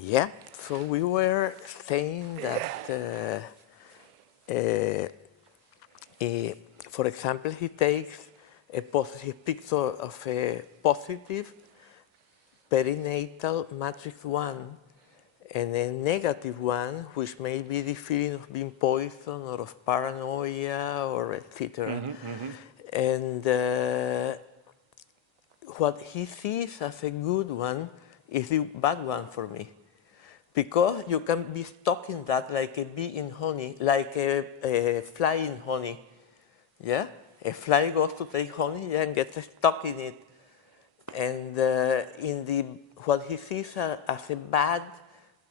Yeah, so we were saying that, for example, he takes he speaks of a positive perinatal matrix 1 and a negative one, which may be the feeling of being poisoned or of paranoia or etc. And what he sees as a good one is the bad one for me. Because you can be stuck in that like a bee in honey, like a fly in honey. Yeah? A fly goes to take honey, yeah, and gets stuck in it. And what he sees as a bad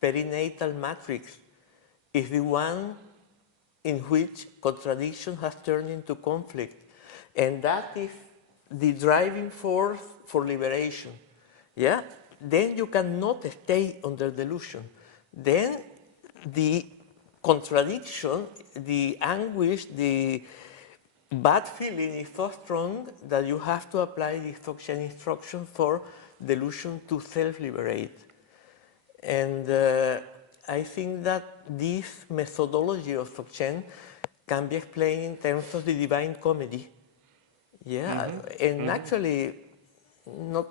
perinatal matrix is the one in which contradiction has turned into conflict. And that is the driving force for liberation. Yeah? Then you cannot stay under delusion. Then the contradiction, the anguish, the bad feeling is so strong that you have to apply the Dzogchen instruction for delusion to self-liberate. And I think that this methodology of Dzogchen can be explained in terms of the Divine Comedy. Yeah, and actually, not,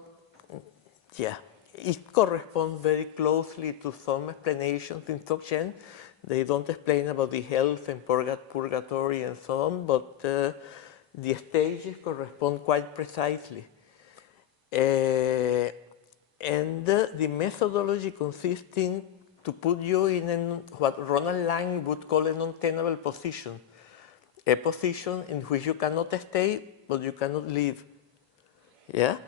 yeah, it corresponds very closely to some explanations in Dzogchen. They don't explain about the hells and purgatory and so on, but the stages correspond quite precisely. And the methodology consists in to put you in what Ronald Lang would call an untenable position, a position in which you cannot stay, but you cannot live. Yeah?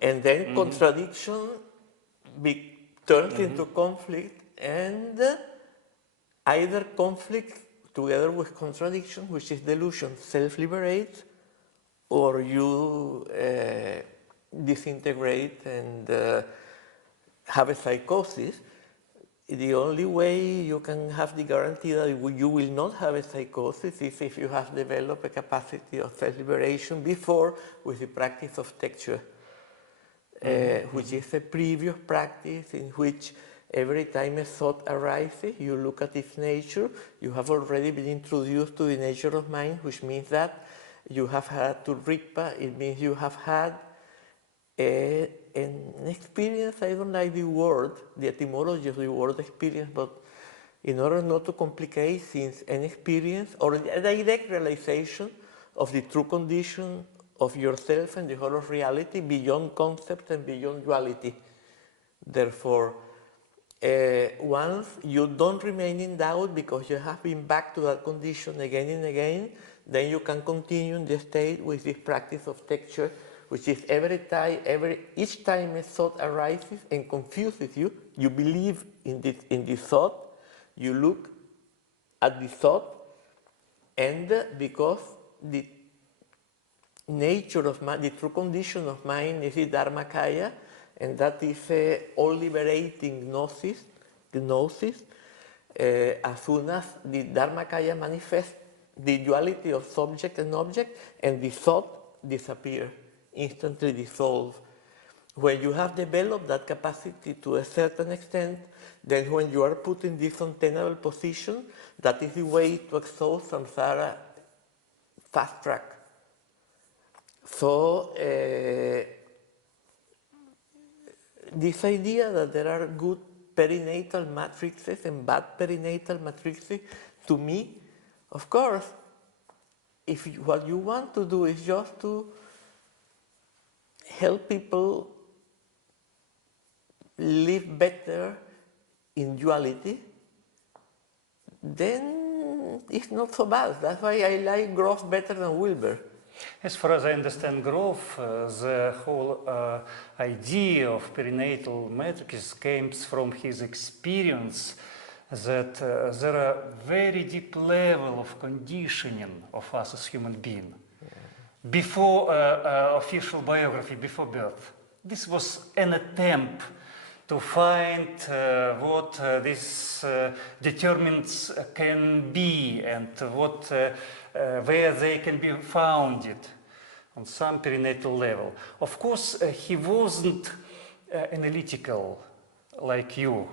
And then contradiction turns into conflict, and either conflict together with contradiction, which is delusion, self-liberates, or you disintegrate and have a psychosis. The only way you can have the guarantee that you will not have a psychosis is if you have developed a capacity of self-liberation before with the practice of texture, which is a previous practice in which every time a thought arises, you look at its nature. You have already been introduced to the nature of mind, which means that you have had to rikpa. It means you have had an experience. I don't like the word, the etymology of the word experience, but in order not to complicate things, an experience or a direct realization of the true condition of yourself and the whole of reality beyond concept and beyond duality. Therefore, once you don't remain in doubt because you have been back to that condition again and again, then you can continue in the state with this practice of texture, which is each time a thought arises and confuses you, you believe in this thought, you look at the thought, and because the nature of mind, the true condition of mind is the Dharmakaya, and that is a all-liberating gnosis. As soon as the Dharmakaya manifests the duality of subject and object, and the thought disappears, instantly dissolved. When you have developed that capacity to a certain extent, then when you are put in this untenable position, that is the way to exhaust samsara fast track. So, this idea that there are good perinatal matrices and bad perinatal matrices, to me, of course, if what you want to do is just to help people live better in duality, then it's not so bad. That's why I like Grof better than Wilber. As far as I understand Grof, the whole idea of perinatal matrices comes from his experience that there are very deep level of conditioning of us as human beings. Before official biography, before birth, this was an attempt to find what these determinants can be and what where they can be founded on some perinatal level. Of course, he wasn't analytical like you.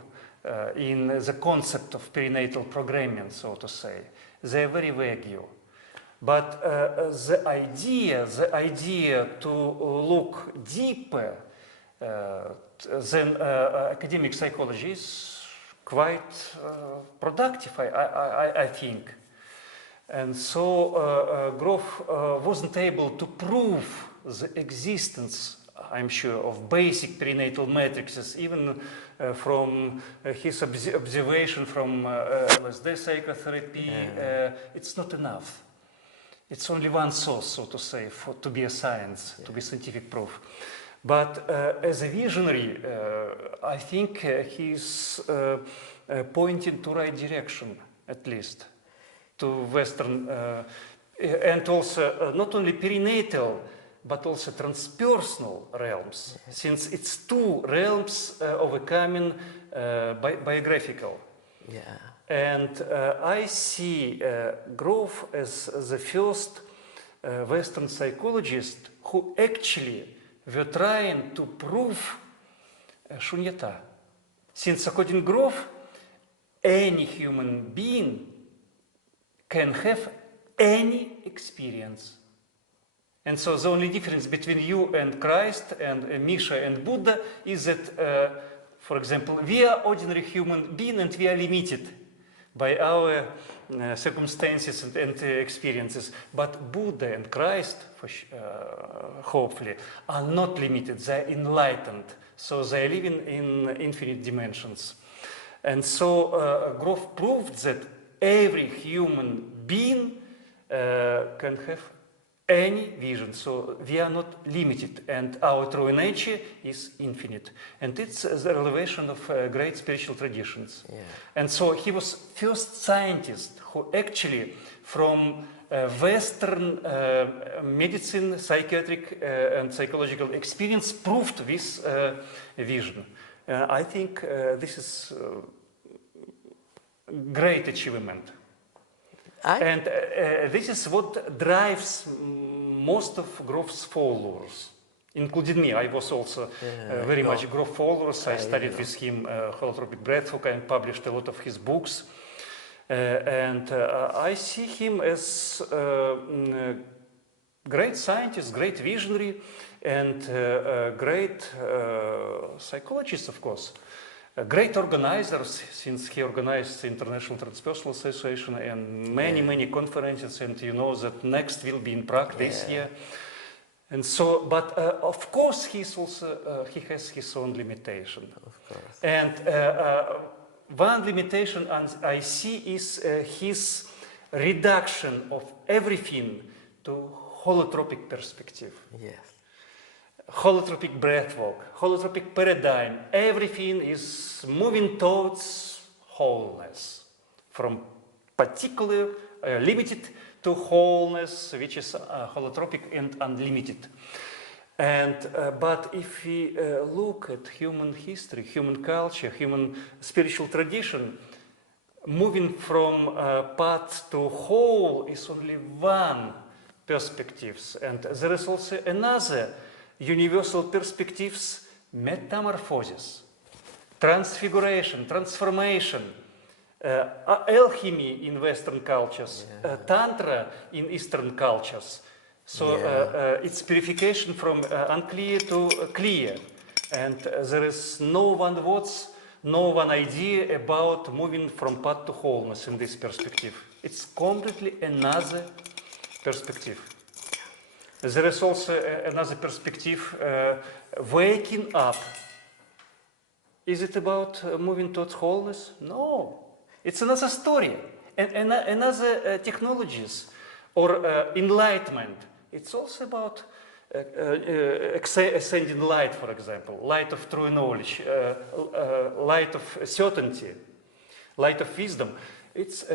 in the concept of perinatal programming, so to say. They're very vague. But the idea to look deeper than academic psychology is quite productive, I think. And so Grof wasn't able to prove the existence, I'm sure, of basic perinatal matrices, even from his observation from LSD psychotherapy. It's not enough. It's only one source, so to say, to be a science, to be scientific proof. But as a visionary, I think he's pointing to right direction, at least, to Western, and also not only perinatal, but also transpersonal realms, since it's two realms overcoming biographical. Yeah. And I see Grof as the first Western psychologist who actually were trying to prove shunyata. Since according to Grof, any human being can have any experience. And so the only difference between you and Christ and Misha and Buddha is that, for example, we are ordinary human beings and we are limited by our circumstances and experiences. But Buddha and Christ, hopefully, are not limited. They are enlightened. So they are living in infinite dimensions. And so Grof proved that every human being can have any vision. So we are not limited, and our true nature is infinite. And it's the revelation of great spiritual traditions. Yeah. And so he was first scientist who actually, from Western medicine, psychiatric and psychological experience, proved this vision. I think this is a great achievement. And this is what drives most of Grof's followers, including me. I was also very much Grof followers. I studied with him holotropic breathwork and published a lot of his books. And I see him as a great scientist, great visionary, and great psychologist, of course. A great organizer, since he organized the International Transpersonal Association and many conferences, and you know that next will be in Prague this year. And so, but of course, he has his own limitation. Of course. And one limitation I see is his reduction of everything to holotropic perspective. Yes. Holotropic breathwork, holotropic paradigm, everything is moving towards wholeness, from particular limited to wholeness, which is holotropic and unlimited. And but if we look at human history, human culture, human spiritual tradition, moving from part to whole is only one perspective, and there is also another universal perspectives: metamorphosis, transfiguration, transformation, alchemy in Western cultures, Tantra in Eastern cultures. So it's purification from unclear to clear. And there is no one words, no one idea about moving from path to wholeness in this perspective. It's completely another perspective. There is also another perspective, waking up. Is it about moving towards wholeness? No. It's another story, and another technologies or enlightenment. It's also about ascending light, for example, light of true knowledge, light of certainty, light of wisdom. It's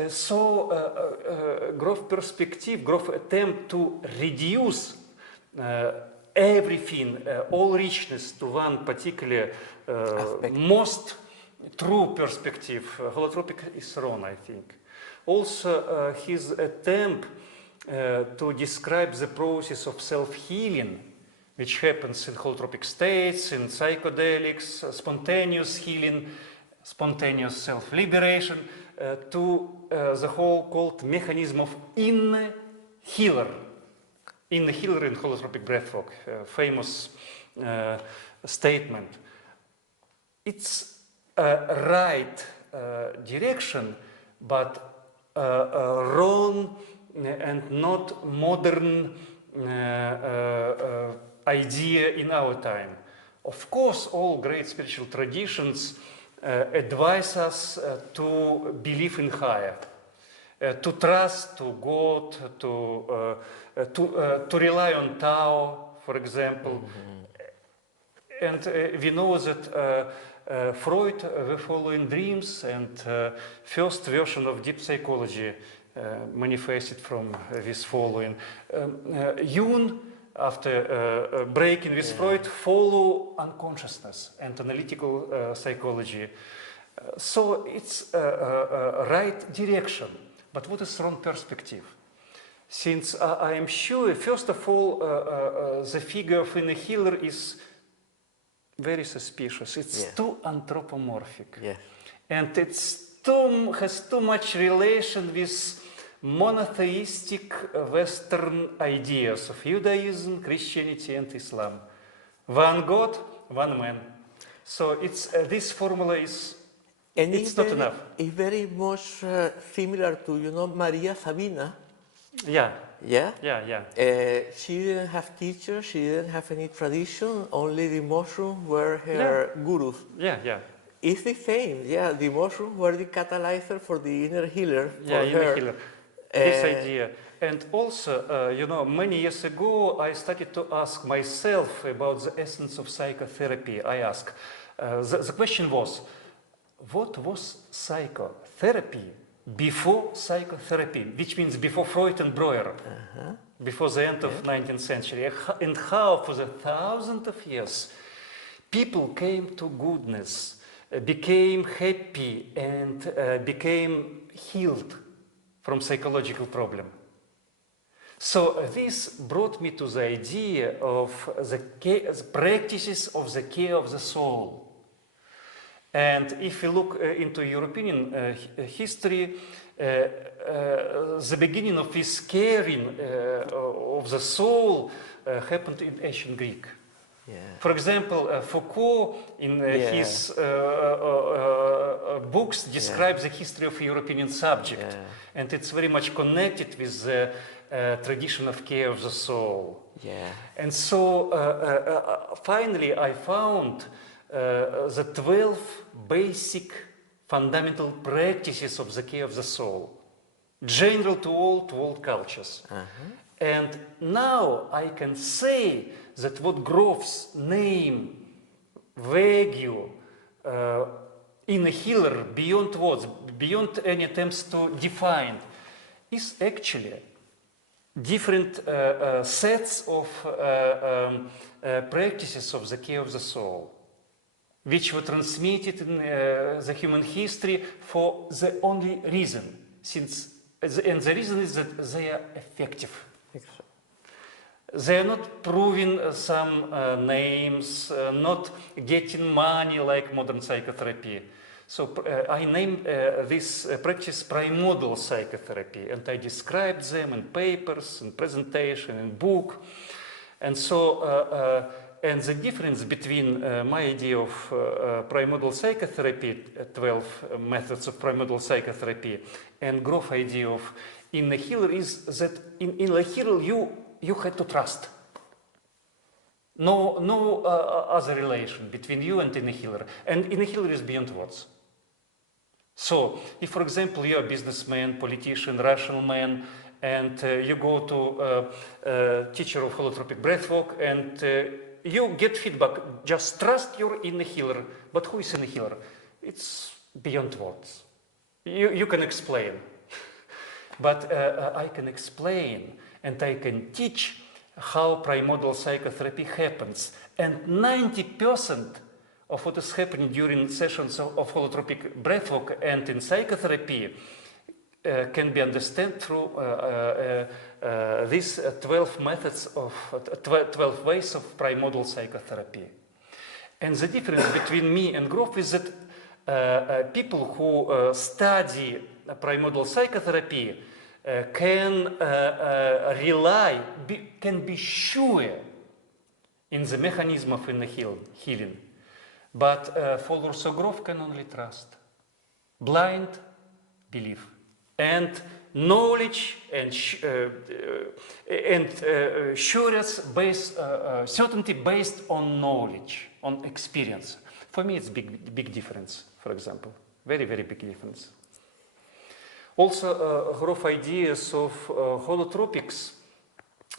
Grof perspective, Grof attempt to reduce everything, all richness to one particular most true perspective. Holotropic is wrong, I think. Also, his attempt to describe the process of self-healing, which happens in holotropic states, in psychedelics, spontaneous healing, spontaneous self-liberation, to the whole called mechanism of inner healer. Inner healer in holotropic breathwork, famous statement. It's a right direction, but wrong and not modern idea in our time. Of course, all great spiritual traditions advise us to believe in higher, to trust to God, to rely on Tao, for example. And we know that Freud were following dreams, and first version of deep psychology manifested from this following. Jung, after breaking with Freud, follow unconsciousness and analytical psychology. So it's a right direction. But what is wrong perspective? Since I am sure, first of all, the figure of inner healer is very suspicious. It's too anthropomorphic. And it's has too much relation with monotheistic Western ideas of Judaism, Christianity, and Islam. One God, one man. So it's this formula is it's not enough. It's very much similar to, you know, Maria Sabina. Yeah. Yeah? Yeah. She didn't have teachers, she didn't have any tradition, only the mushrooms were her gurus. Yeah. It's the same, the mushrooms were the catalyzer for the inner healer. Inner healer. This idea. And also, you know, many years ago, I started to ask myself about the essence of psychotherapy. I asked, the question was, what was psychotherapy before psychotherapy, which means before Freud and Breuer, before the end of 19th century, and how for the thousands of years people came to goodness, became happy, and became healed from psychological problem. So this brought me to the idea of the practices of the care of the soul. And if we look into European history, the beginning of this caring of the soul happened in ancient Greek. For example, Foucault in his books describes the history of European subject, and it's very much connected with the tradition of care of the soul. And so finally I found the 12 basic fundamental practices of the care of the soul, general to all cultures. And now I can say that what Grove's name, value, in a healer, beyond words, beyond any attempts to define, is actually different sets of practices of the care of the soul, which were transmitted in the human history for the only reason, and the reason is that they are effective. They are not proving some names, not getting money like modern psychotherapy. So I named this practice primordial psychotherapy, and I described them in papers, in presentation, in book. And so, and the difference between my idea of primordial psychotherapy, 12 methods of primordial psychotherapy, and Grove's idea of inner healer is that in inner healer you had to trust. No other relation between you and inner healer. And inner healer is beyond words. So, if for example you're a businessman, politician, rational man, and you go to a teacher of holotropic breathwork, and you get feedback, just trust your inner healer. But who is inner healer? It's beyond words. You can explain. But I can explain and I can teach how primordial psychotherapy happens. And 90% of what is happening during sessions of holotropic breathwork and in psychotherapy can be understood through these 12 methods of 12 ways of primordial psychotherapy. And the difference between me and Grove is that people who study primordial psychotherapy can can be sure in the mechanism of inner healing. But followers of growth can only trust. Blind belief. And knowledge and certainty based on knowledge, on experience. For me, it's big difference, for example. Very, very big difference. Also, growth ideas of holotropics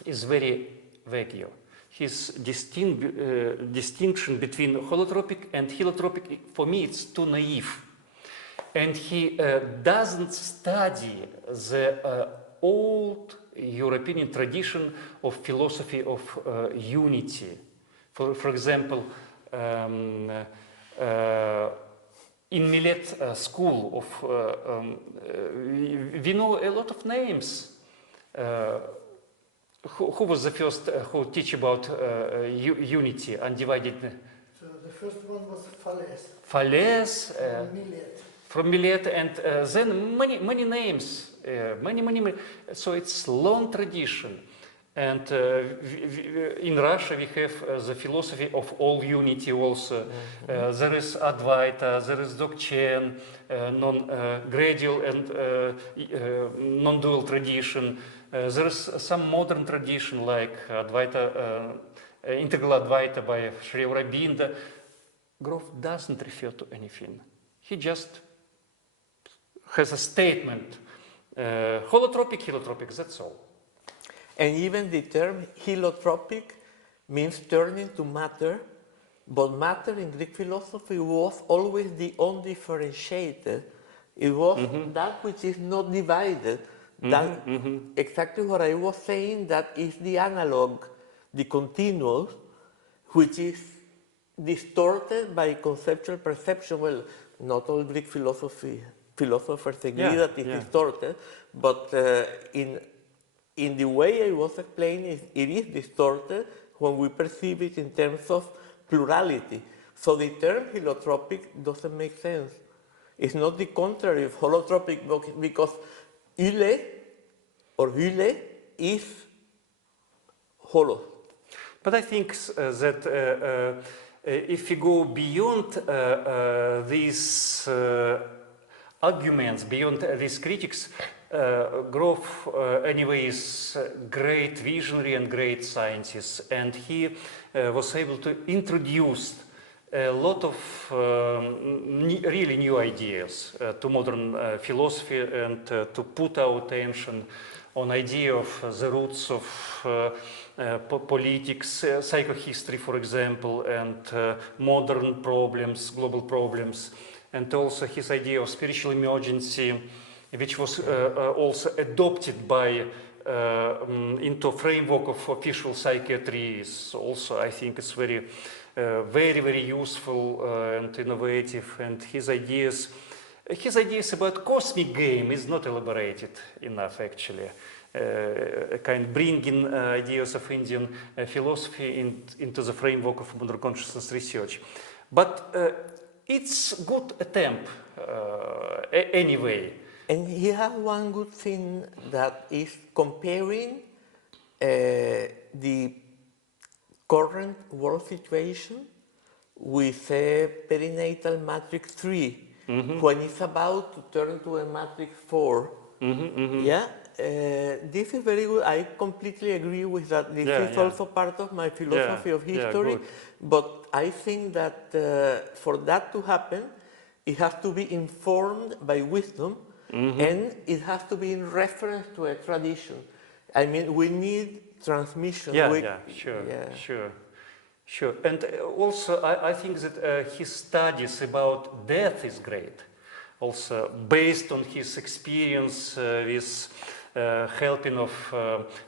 is very vague. His distinction between holotropic and holotropic, for me, it's too naive. And he doesn't study the old European tradition of philosophy of unity. For example, in Millet school of, we know a lot of names. Who was the first who teach about unity, undivided? So the first one was Fales. Fales. Millet. From Millet, and then many names, many. So it's long tradition, and in Russia we have the philosophy of all unity also. There is Advaita, there is Dzogchen, non-gradual and non-dual tradition. There is some modern tradition like Advaita, integral Advaita by Sri Aurobindo. Grof doesn't refer to anything. He just has a statement, holotropic, that's all. And even the term holotropic means turning to matter, but matter in Greek philosophy was always the undifferentiated. It was that which is not divided. That exactly what I was saying, that is the analog, the continuous, which is distorted by conceptual perception. Well, not all Greek philosophers agree that it's distorted, but in the way I was explaining, it is distorted when we perceive it in terms of plurality. So the term holotropic doesn't make sense. It's not the contrary of holotropic, because hyle or hyle is holo. But I think that if we go beyond these arguments, beyond these critics, Grof anyway is great visionary and great scientist, and he was able to introduce a lot of really new ideas to modern philosophy, and to put our attention on idea of the roots of politics, psychohistory, for example, and modern problems, global problems, and also his idea of spiritual emergency, which was also adopted by into framework of official psychiatry. Is also, I think, it's very, very useful and innovative. And his ideas about cosmic game is not elaborated enough, actually. Kind of bringing ideas of Indian philosophy into the framework of modern consciousness research. But it's good attempt anyway. And he has one good thing, that is comparing the current world situation with a perinatal matrix 3, when it's about to turn to a matrix 4. Yeah, this is very good. I completely agree with that. This is also part of my philosophy of history. But I think that for that to happen, it has to be informed by wisdom. And it has to be in reference to a tradition. I mean, we need transmission. Sure. And also, I think that his studies about death is great. Also, based on his experience with helping of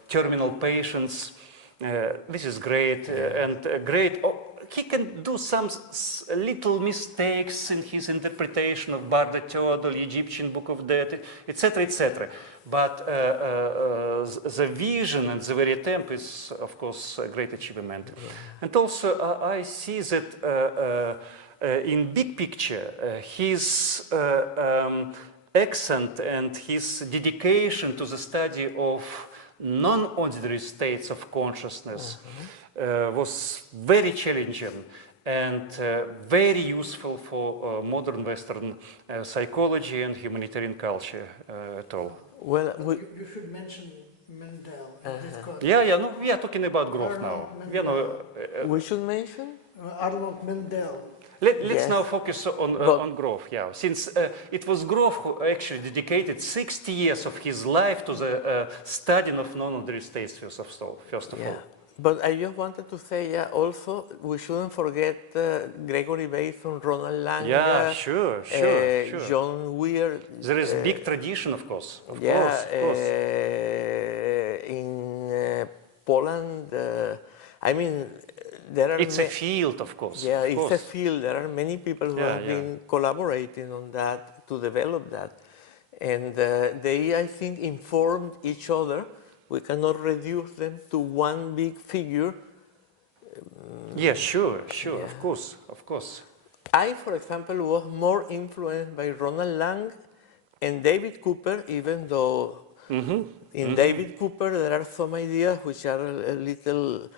terminal patients, this is great. And great. He can do some little mistakes in his interpretation of Barda Theodol, Egyptian Book of Death, etc., etc. But the vision and the very attempt is, of course, a great achievement. And also, I see that in big picture, his accent and his dedication to the study of non-ordinary states of consciousness was very challenging and very useful for modern Western psychology and humanitarian culture at all. Well, You should mention Mendel in this context. Yeah, no, we are talking about growth now. we should mention? Arnold Mendel. Let's Yes. now focus on Grove, yeah. Since it was Grove who actually dedicated 60 years of his life to the studying of non-ordinary states, first of all. Yeah. But I just wanted to say, yeah, also, we shouldn't forget Gregory Bateson, Ronald Lang, Sure. John Weir. There is big tradition, of course. Of Yeah, course. in Poland, I mean, there are... It's a field, of course. Yeah, of it's course. a field. There are many people who have been collaborating on that to develop that. And they, I think, informed each other. We cannot reduce them to one big figure. Yeah, sure, Yeah. of course. I, for example, was more influenced by Ronald Lang and David Cooper, even though in David Cooper there are some ideas which are a little...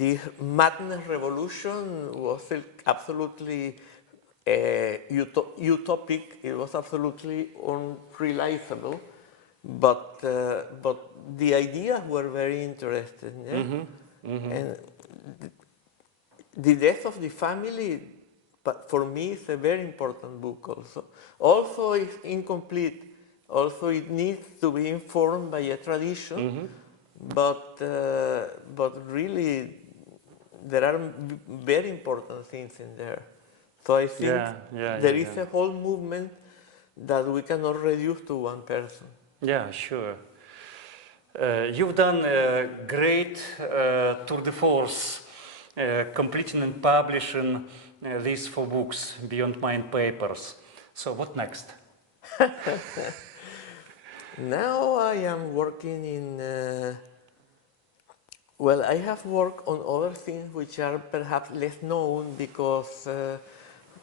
the madness revolution was absolutely utopic. It was absolutely unrealizable. But the ideas were very interesting. Yeah? And the death of the family, but for me, is a very important book also. Also, it's incomplete. Also, it needs to be informed by a tradition. But really, there are very important things in there. So I think there is a whole movement that we cannot reduce to one person. Yeah, sure. You've done a great tour de force, completing and publishing these 4 books, Beyond Mind papers. So what next? Now I am working in... well, I have worked on other things which are perhaps less known because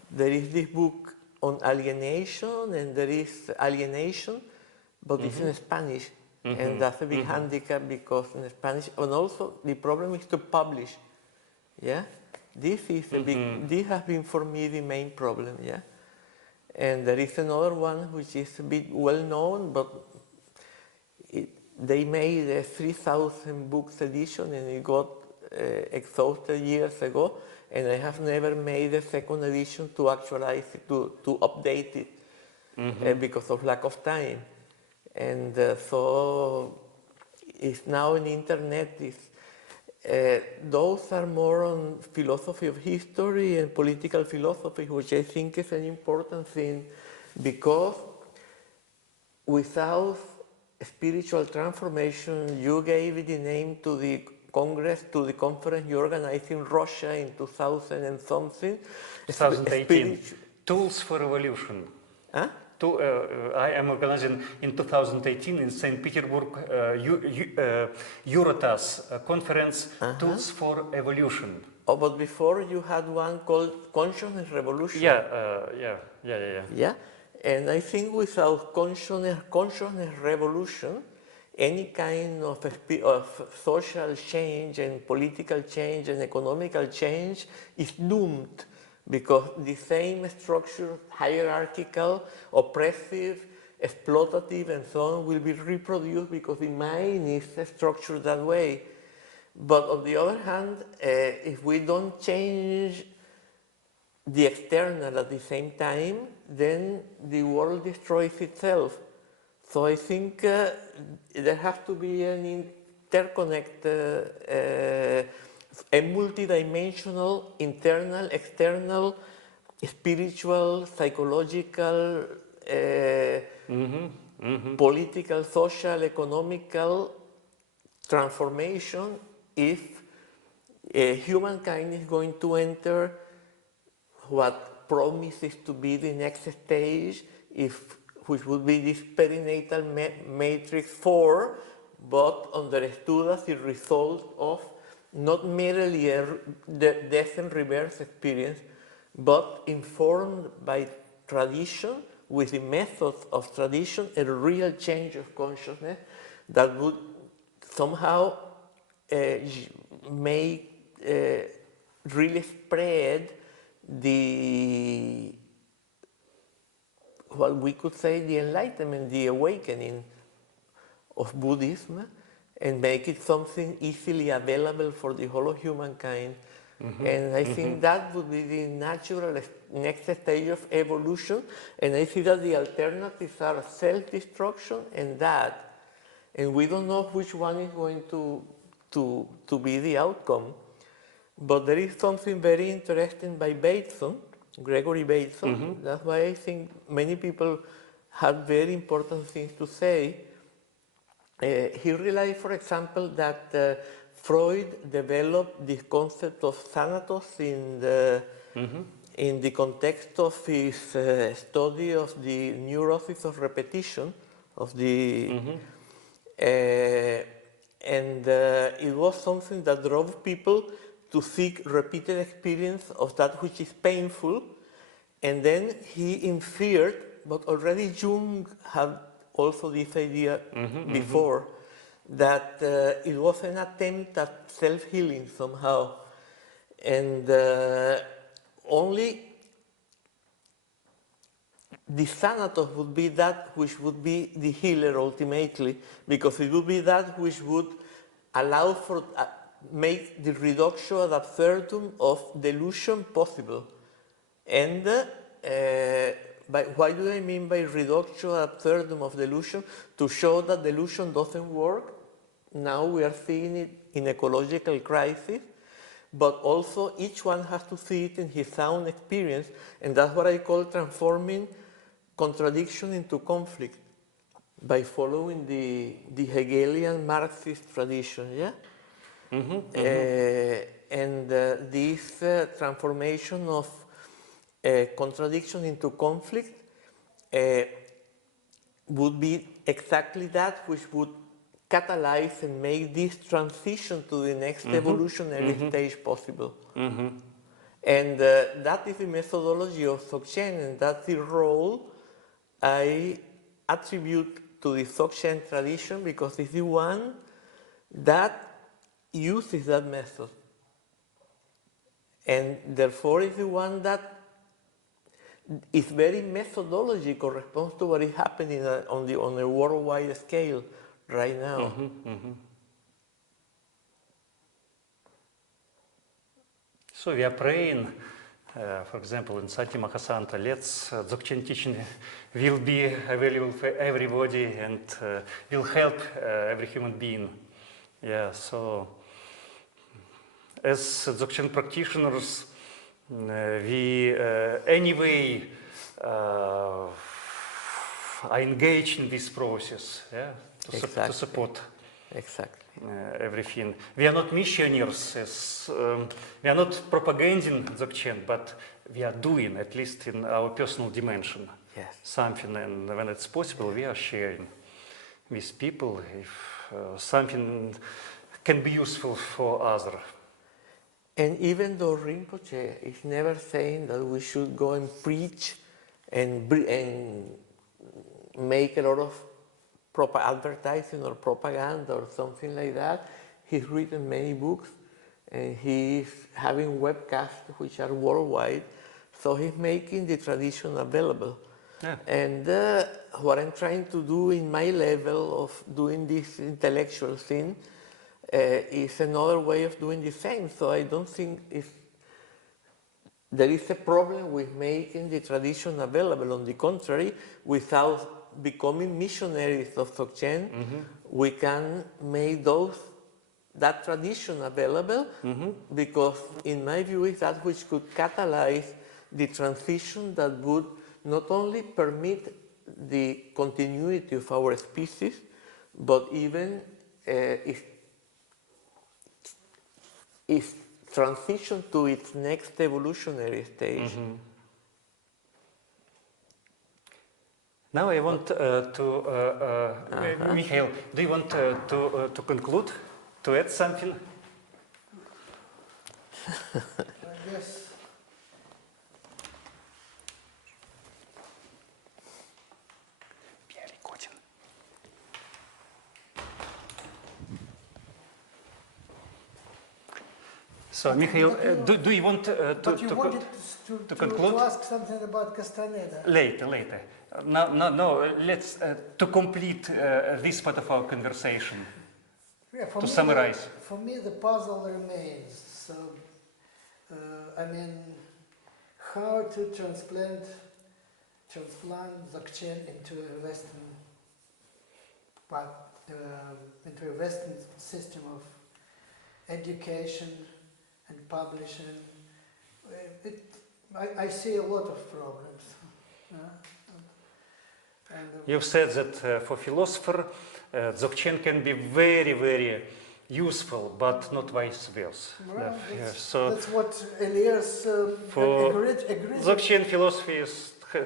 there is this book on alienation and there is alienation, but it's in Spanish. And that's a big handicap because in Spanish, and also the problem is to publish. Yeah, this is a big. This has been for me the main problem. Yeah, and there is another one which is a bit well known, but they made a 3,000 books edition and it got exhausted years ago. And I have never made a second edition to actualize it, to update it because of lack of time. And so it's now on the internet. Those are more on philosophy of history and political philosophy, which I think is an important thing because without spiritual transformation, you gave the name to the Congress, to the conference you organized in Russia in 2000 and something. 2018. Tools for Revolution. Huh? I am organizing in 2018 in St. Petersburg Eurotas conference, Tools for Evolution. Oh, but before you had one called Consciousness Revolution. Yeah. And I think without consciousness revolution, any kind of social change and political change and economical change is doomed. Because the same structure, hierarchical, oppressive, exploitative, and so on, will be reproduced because the mind is structured that way. But on the other hand, if we don't change the external at the same time, then the world destroys itself. So I think there has to be an interconnect, a multidimensional, internal, external, spiritual, psychological, political, social, economical transformation if humankind is going to enter what promises to be the next stage, which would be this perinatal matrix 4, but understood as the result of not merely a death and rebirth experience, but informed by tradition, with the methods of tradition, a real change of consciousness that would somehow make really spread the, what we could say, the enlightenment, the awakening of Buddhism, and make it something easily available for the whole of humankind. And I think that would be the natural next stage of evolution. And I see that the alternatives are self-destruction and that. And we don't know which one is going to be the outcome. But there is something very interesting by Bateson, Gregory Bateson. That's why I think many people have very important things to say. He realized, for example, that Freud developed this concept of thanatos in the context of his study of the neurosis of repetition, of the, and it was something that drove people to seek repeated experience of that which is painful, and then he inferred, but already Jung had also this idea before, that it was an attempt at self-healing somehow. And only the thanatos would be that which would be the healer ultimately, because it would be that which would allow for, make the reduction ad absurdum of delusion possible. And why do I mean by reduction ad absurdum of delusion? To show that delusion doesn't work. Now we are seeing it in ecological crisis, but also each one has to see it in his own experience, and that's what I call transforming contradiction into conflict by following the Hegelian Marxist tradition, yeah? And this transformation of contradiction into conflict would be exactly that which would catalyze and make this transition to the next evolutionary stage possible. And that is the methodology of Dzogchen, and that's the role I attribute to the Dzogchen tradition, because it's the one that uses that method. And therefore is the one that its very methodology corresponds to what is happening on a worldwide scale right now. So we are praying, for example, in Sati Mahasanta, let's Dzogchen teaching will be available for everybody and will help every human being. Yeah, so as Dzogchen practitioners, we anyway are engaged in this process, yeah, to support everything. We are not missionaries, we are not propagating Dzogchen, but we are doing, at least in our personal dimension, something, and when it's possible, we are sharing with people if something can be useful for others. And even though Rinpoche is never saying that we should go and preach and make a lot of advertising or propaganda or something like that, he's written many books and he's having webcasts which are worldwide, so he's making the tradition available. And what I'm trying to do in my level of doing this intellectual thing is another way of doing the same. So I don't think there is a problem with making the tradition available. On the contrary, without becoming missionaries of Dzogchen, we can make that tradition available, because in my view is that which could catalyze the transition that would not only permit the continuity of our species, but even its transition to its next evolutionary stage. Now I want Michael, do you want to conclude, to add something? I guess. So, Mikhail, do you want But you wanted to conclude? to ask something about Castaneda. Later. No. Let's to complete this part of our conversation. Yeah, to summarize. For me, the puzzle remains. So, I mean, how to transplant Dzogchen into a Western system of education and publishing. I see a lot of problems. You've said that for philosopher, Dzogchen can be very, very useful, but not vice versa. Well, so that's what Elias for agreed. Dzogchen philosophy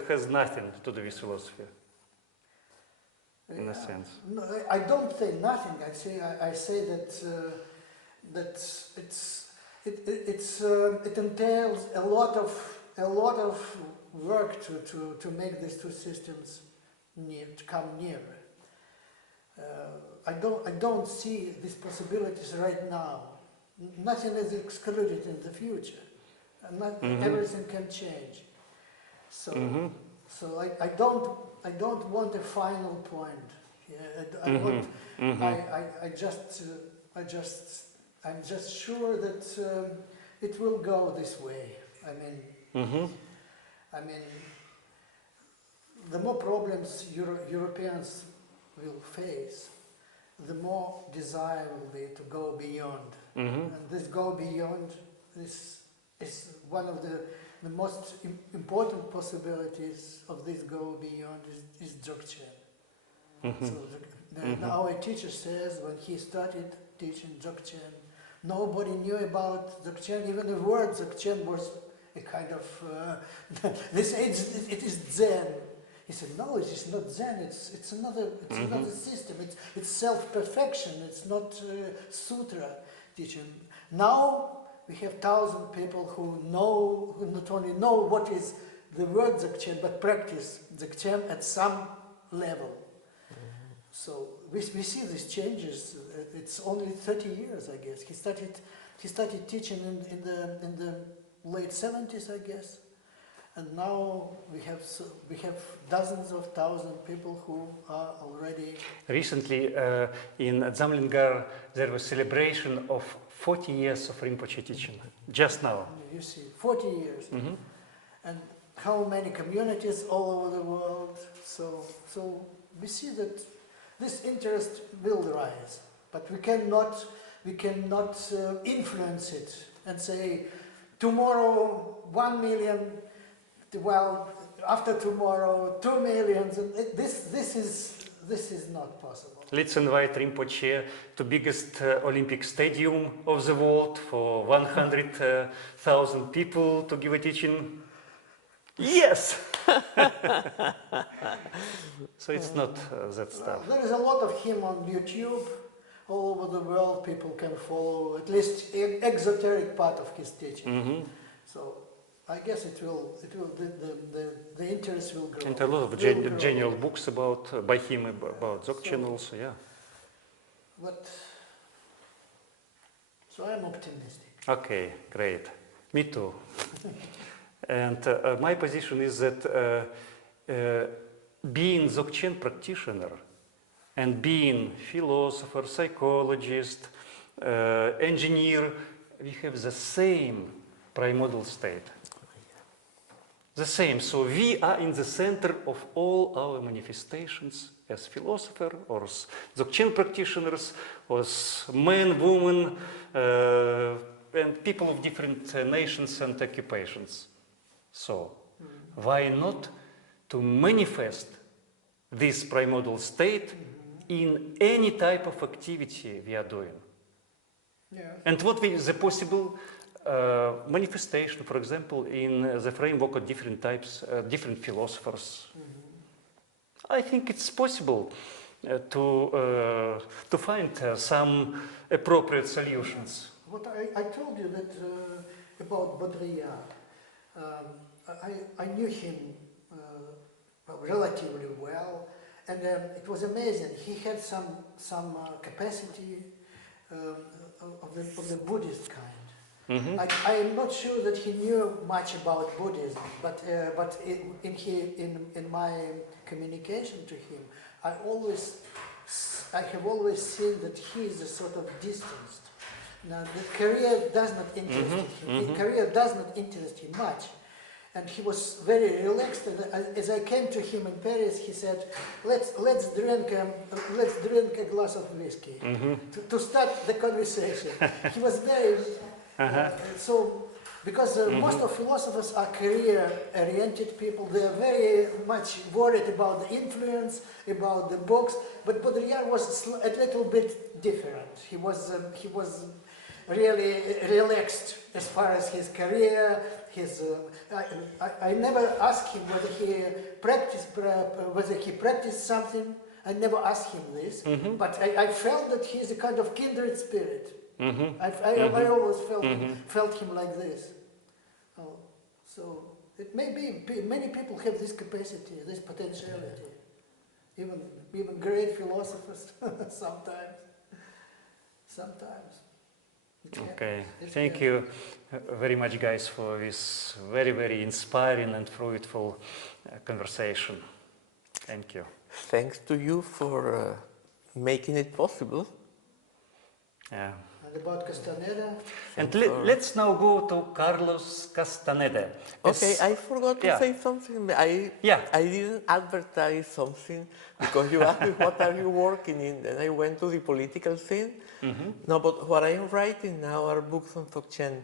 has nothing to do with philosophy, in a sense. No, I don't say nothing. I say that it entails a lot of work to make these two systems come nearer. I don't see these possibilities right now. Nothing is excluded in the future. Everything can change. So I don't want a final point. I'm just sure that it will go this way. I mean, the more problems Europeans will face, the more desire will be to go beyond. And this go beyond is one of the most important possibilities of this go beyond is Dzogchen. So our teacher says when he started teaching Dzogchen, nobody knew about Dzogchen. Even the word Dzogchen was a kind of it is Zen. He said, no, it is not Zen. It's another system. It's self-perfection. It's not sutra teaching. Now we have 1,000 people who not only know what is the word Dzogchen, but practice Dzogchen at some level. So we see these changes. It's only 30 years, I guess. He started teaching in the late 70s, I guess. And now we have dozens of thousands of people who are already... Recently in Zamlingar there was celebration of 40 years of Rinpoche teaching, just now. You see, 40 years. And how many communities all over the world. So we see that this interest will rise, but we cannot influence it and say, tomorrow 1 million, well, after tomorrow 2 million. This is not possible. Let's invite Rinpoche to biggest Olympic stadium of the world for 100,000 people to give a teaching. Yes! So it's not that stuff. There is a lot of him on YouTube. All over the world people can follow at least exoteric part of his teaching. So I guess the interest will grow. And a lot of general books by him about Dzogchen also, yeah. So I'm optimistic. Okay, great. Me too. And my position is that being Dzogchen practitioner and being philosopher, psychologist, engineer, we have the same primordial state. The same. So we are in the center of all our manifestations as philosopher or as Dzogchen practitioners, or as men, women, and people of different nations and occupations. So why not to manifest this primordial state in any type of activity we are doing? Yeah. And what is the possible manifestation, for example, in the framework of different types, different philosophers? I think it's possible to find some appropriate solutions. What I told you that about Baudrillard. I knew him relatively well, and it was amazing. He had some capacity of the Buddhist kind. I am not sure that he knew much about Buddhism, but in my communication to him, I have always seen that he is a sort of distanced. Now, the career does not interest him. The career does not interest him much, and he was very relaxed. And as I came to him in Paris, he said, "Let's drink a glass of whiskey to start the conversation." He was very so. Because most of philosophers are career-oriented people. They are very much worried about the influence, about the books. But Baudrillard was a little bit different. He was really relaxed as far as his career. I never asked him whether he practiced something. I never asked him this. But I felt that he is a kind of kindred spirit. I always felt him like this. So it may be many people have this capacity, this potentiality. Even great philosophers sometimes. Okay, thank you very much, guys, for this very, very inspiring and fruitful conversation. Thank you. Thanks to you for making it possible. Yeah. And about Castaneda. And let's now go to Carlos Castaneda. Okay, I forgot to say something. I didn't advertise something because you asked me what are you working in, and I went to the political scene. No, but what I'm writing now are books on Dzogchen.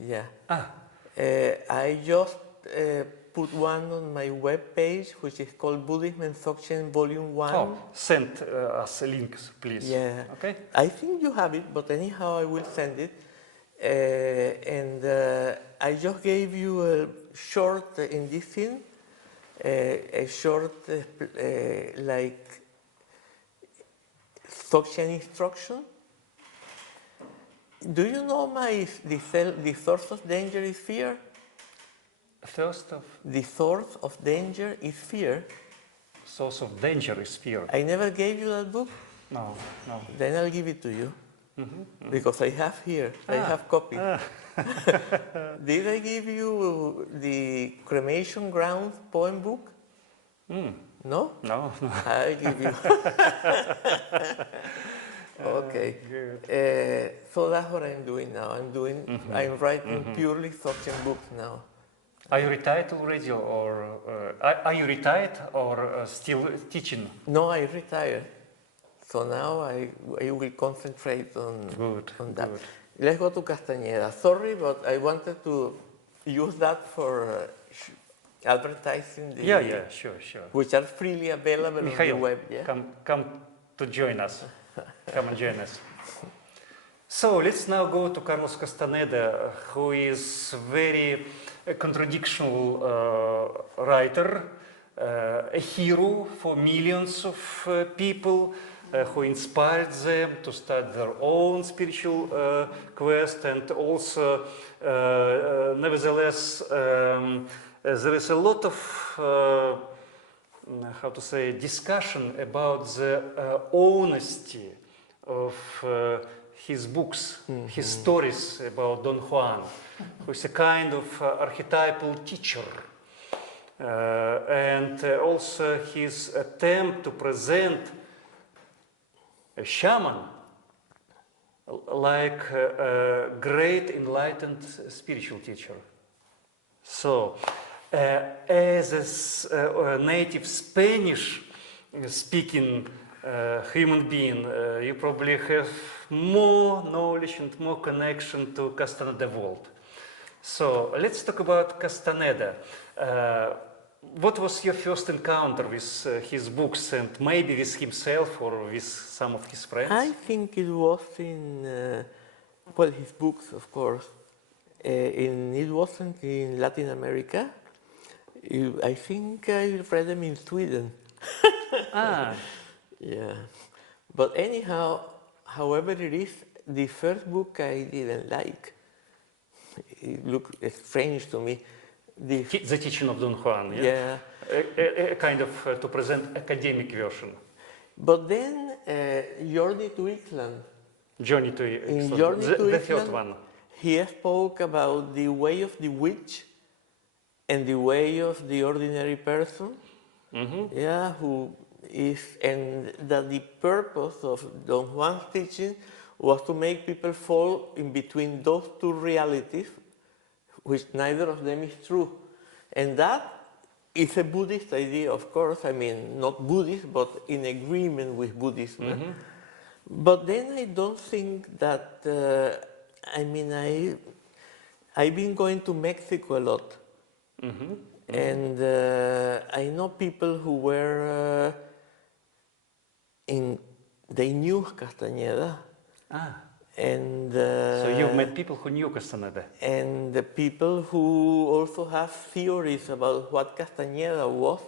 Yeah. I just put one on my webpage, which is called Buddhism and Dzogchen Volume 1. Oh, send us a link, please. Yeah. Okay. I think you have it, but anyhow, I will send it. And I just gave you a short, in this scene, a short, like, Dzogchen instruction. Do you know the source of danger is fear? The source of danger is fear. Source of danger is fear. I never gave you that book? No. Then I'll give it to you. Because I have here, I have copies. Did I give you the Cremation Grounds poem book? No? No. I give you. Okay. So that's what I'm doing now. I'm writing purely Dzogchen books now. Are you retired already, or are you retired or still teaching? No, I retired. So now I will concentrate on that. Good. Let's go to Castañeda. Sorry, but I wanted to use that for advertising. Sure. Which are freely available Mikhail, on the web. Yeah? come to join us. Come and join us. So let's now go to Carlos Castaneda, who is very contradictional writer, a hero for millions of people, who inspired them to start their own spiritual quest, and also, nevertheless, there is a lot of, discussion about the honesty of his books, his stories about Don Juan, who is a kind of archetypal teacher. And also his attempt to present a shaman like a great enlightened spiritual teacher. So, as a native Spanish speaking human being, you probably have more knowledge and more connection to Castaneda world. So let's talk about Castaneda. What was your first encounter with his books, and maybe with himself or with some of his friends? I think it was in, his books, of course. It wasn't in Latin America. I think I read them in Sweden. Yeah. But anyhow, however it is, the first book I didn't like. it looked strange to me. The teaching of Don Juan, yeah. A kind of to present academic version. But then Journey to Ixtlan. Journey to In Ixtlan, Journey to the Ixtlan, third one. he spoke about the way of the witch and the way of the ordinary person. Yeah, who is, and that the purpose of Don Juan's teaching was to make people fall in between those two realities, which neither of them is true. And that is a Buddhist idea, of course. I mean, not Buddhist, but in agreement with Buddhism. But then I don't think that, I mean, I've been going to Mexico a lot. And I know people who were they knew Castañeda. And So you've met people who knew Castaneda. And the people who also have theories about what Castañeda was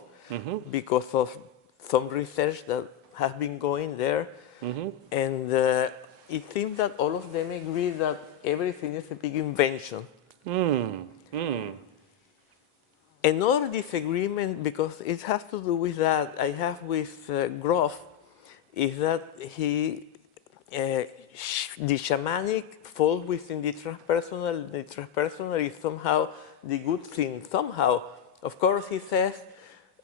because of some research that has been going there. And it seems that all of them agree that everything is a big invention. Another disagreement, because it has to do with that, I have with Groff, is that the shamanic falls within the transpersonal. The transpersonal is somehow the good thing. Somehow, of course, he says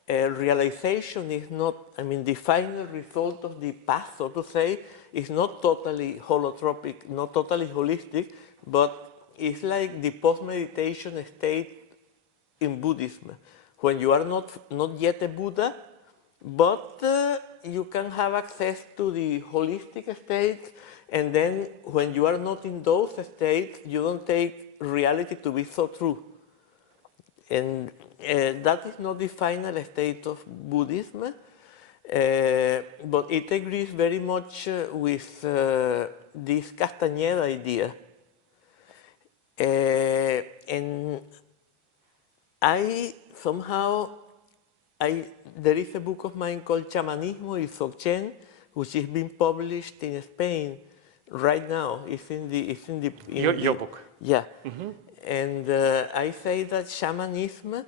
realization is not, I mean, the final result of the path, so to say, is not totally holotropic, not totally holistic, but it's like the post-meditation state in Buddhism, when you are not yet a Buddha, but you can have access to the holistic states, and then when you are not in those states, you don't take reality to be so true. And that is not the final state of Buddhism, but it agrees very much with this Castañeda idea. And there is a book of mine called Chamanismo y Dzogchen, which is being published in Spain right now. It's in the Your book. Yeah. And I say that shamanism,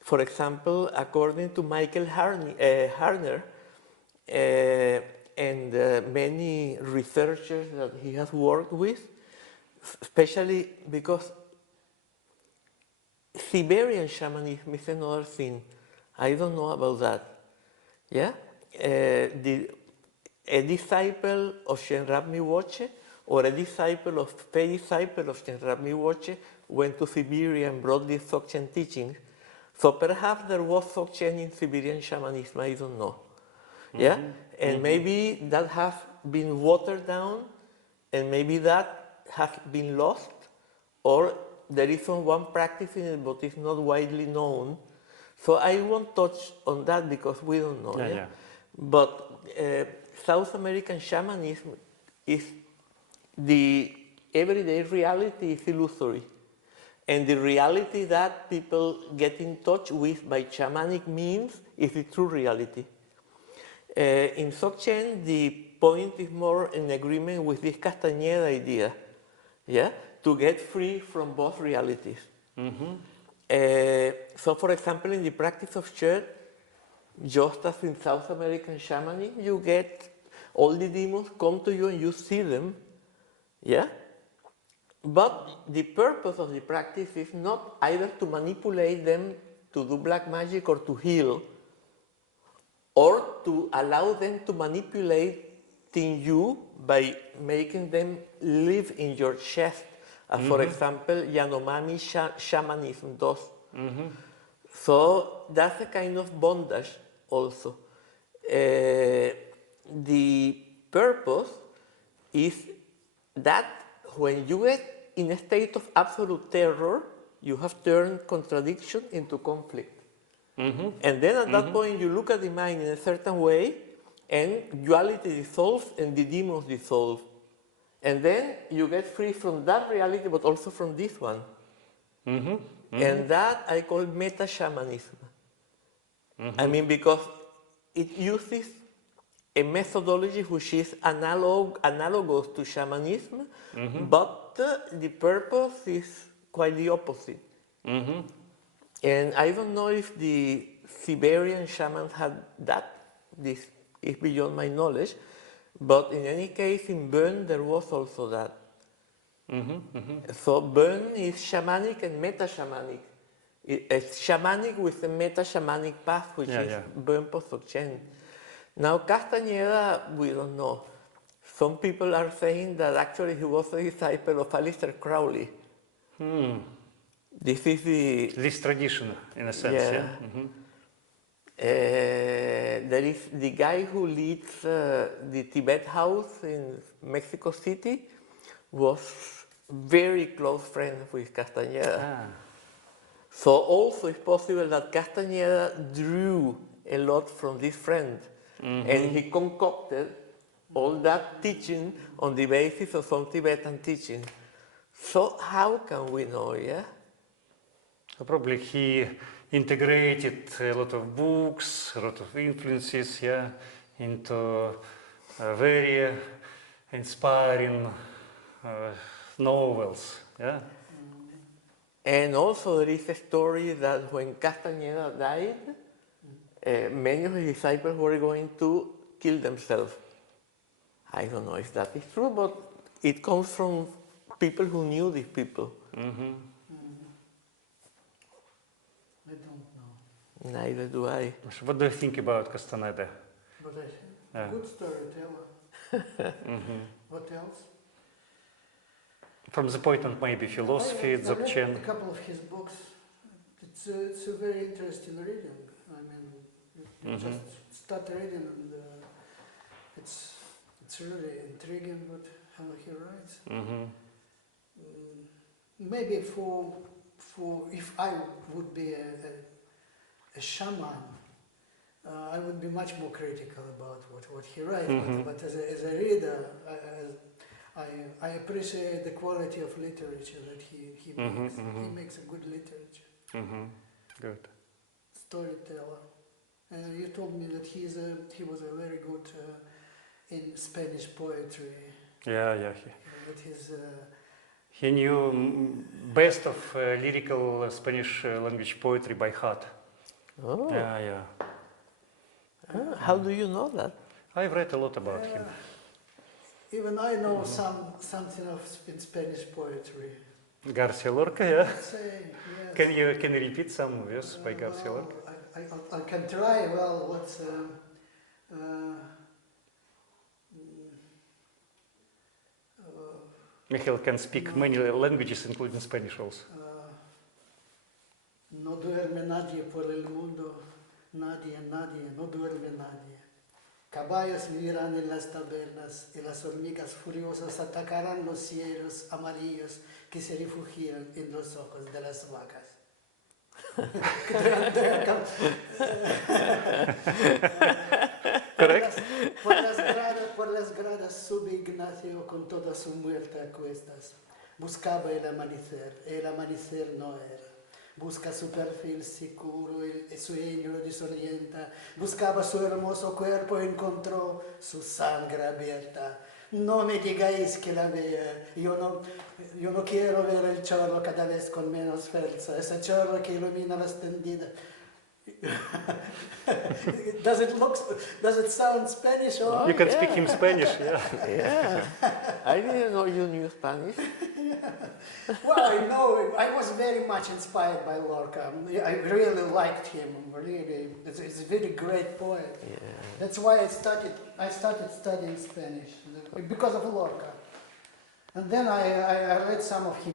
for example, according to Michael Harner, and many researchers that he has worked with, especially because Siberian shamanism is another thing. I don't know about that. Yeah? A disciple of Shenrab Miwoche or a disciple of Shenrab Miwoche went to Siberia and brought these Dzogchen teachings. So perhaps there was Dzogchen in Siberian shamanism, I don't know. Yeah? And maybe that has been watered down, and maybe that has been lost, or there is one practice in it, but it's not widely known. So I won't touch on that because we don't know. Yeah? But South American shamanism is the everyday reality is illusory. And the reality that people get in touch with by shamanic means is the true reality. In Dzogchen, the point is more in agreement with this Castañeda idea, yeah, to get free from both realities. So, for example, in the practice of Shed, just as in South American shamanism, you get all the demons come to you and you see them, yeah. But the purpose of the practice is not either to manipulate them to do black magic or to heal, or to allow them to manipulate in you by making them live in your chest, as for example, Yanomami shamanism does. So that's a kind of bondage also. The purpose is that when you get in a state of absolute terror, you have turned contradiction into conflict. And then at that point, you look at the mind in a certain way, and duality dissolves and the demons dissolve. And then you get free from that reality, but also from this one. And that I call meta-shamanism. I mean, because it uses a methodology which is analogous to shamanism, but the purpose is quite the opposite. Mm-hmm. And I don't know if the Siberian shamans had that. This is beyond my knowledge. But in any case, in Bern, there was also that. Mm-hmm. Mm-hmm. So Bern is shamanic and meta-shamanic. It's shamanic with a meta-shamanic path, which is Bern post-Dzogchen. Now, Castañeda, we don't know. Some people are saying that actually he was a disciple of Aleister Crowley. This is the... This tradition, in a sense, yeah? Mm-hmm. There is the guy who leads the Tibet house in Mexico City was very close friends with Castañeda. Ah. So also it's possible that Castañeda drew a lot from this friend, and he concocted all that teaching on the basis of some Tibetan teaching. So how can we know, yeah? Probably he integrated a lot of books, a lot of influences, yeah, into very inspiring novels, yeah. And also there is a story that when Castañeda died, many of his disciples were going to kill themselves. I don't know if that is true, but it comes from people who knew these people. Mm-hmm. I don't know. Neither do I. What do you think about Castaneda? But I think good storyteller. What else? From the point of maybe philosophy, I read Dzogchen. a couple of his books. It's a very interesting reading. I mean, you just start reading and it's really intriguing what how he writes. Maybe for if I would be a shaman, I would be much more critical about what he writes. But as a reader, I appreciate the quality of literature that he makes. He makes a good literature. Good. Storyteller. You told me that he was a very good in Spanish poetry. Yeah. With his. He knew best of lyrical Spanish language poetry by heart. Oh. Yeah. How do you know that? I've read a lot about him. Even I know something of Spanish poetry. Garcia Lorca, yeah. I'd say, yes. Can you repeat some verse by Garcia Lorca? I can try. Well, what's Michael can speak many languages, including Spanish also. No duerme nadie por el mundo, nadie, no duerme nadie. Caballos vivirán en las tabernas y las hormigas furiosas atacarán los cielos amarillos que se refugian en los ojos de las vacas. Correct? Por las gradas sube Ignacio con toda su muerte a cuestas. Buscaba el amanecer no era. Busca su perfil seguro, el sueño lo desorienta. Buscaba su hermoso cuerpo, encontró su sangre abierta. No me digáis que la vea. Yo no quiero ver el chorro cada vez con menos fuerza. Ese chorro que ilumina las tendidas. Does it sound Spanish? Or? You can speak him Spanish, yeah. Yeah. I didn't know you knew Spanish. Well, I was very much inspired by Lorca. I really liked him. Really, it's a very great poet. Yeah. That's why I started studying Spanish because of Lorca. And then I read some of his